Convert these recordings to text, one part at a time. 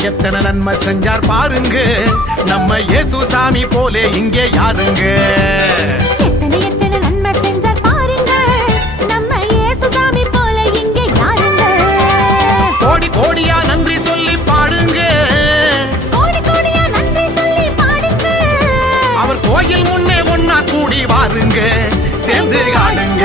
எத்தனை நன்மை செஞ்சார் பாருங்க. நம்ம இயேசு சாமி போலே இங்கே யாருங்க? கோடி கோடியா நன்றி சொல்லி பாடுங்க. அவர் கோயில் முன்னே ஒன்னா கூடி வாருங்க. சேர்ந்து ஆடுங்க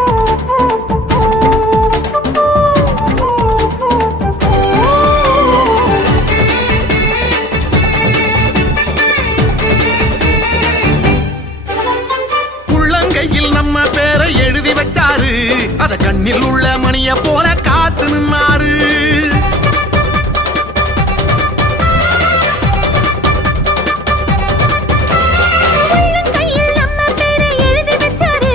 அத கண்ணில் உள்ள மணிய போல காத்து நின்னாரு. உள்ளங்கையில் நம்ம பேரை எழுதி வச்சாரு.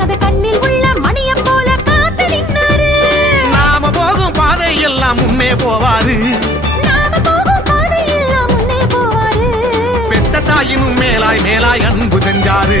அத கண்ணில் உள்ள மணிய போல காத்து நின்னாரு. நாம போகும் பாதை எல்லாம் முன்னே போவாரு. பெத்த தாயினும் மேலாய் மேலாய் அன்பு செஞ்சாரு.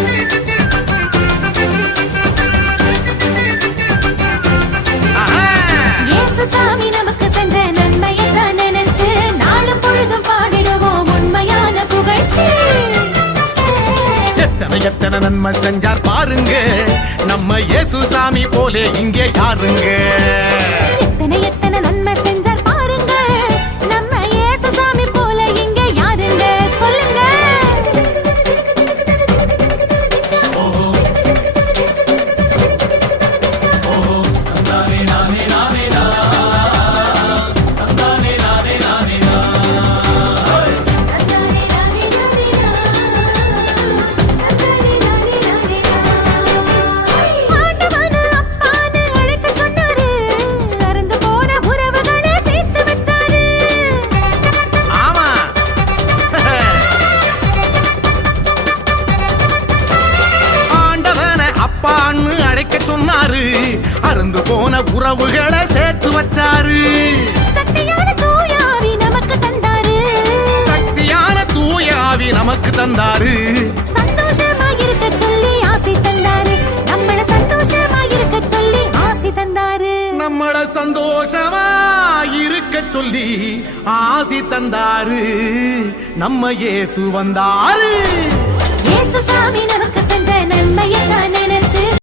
எத்தனை நன்மை செஞ்சார் பாருங்க. நம்ம இயேசு சாமி போலே இங்கே யாருங்க? வச்சாரு. அருந்து போன உறவுகளை சேர்த்து வச்சாரு. சக்தியான தூயாவி நமக்கு தந்தாரு. சந்தோஷமா இருக்க சொல்லி ஆசை தந்தாரு. நம்மள சந்தோஷமா இருக்க சொல்லி ஆசை தந்தாரு. நம்மள சந்தோஷமா இருக்க ஆசி தந்தாரு. நம்ம இயேசு வந்தாரு. இயேசு சாமி நமக்கு செஞ்ச நன்மையை தானே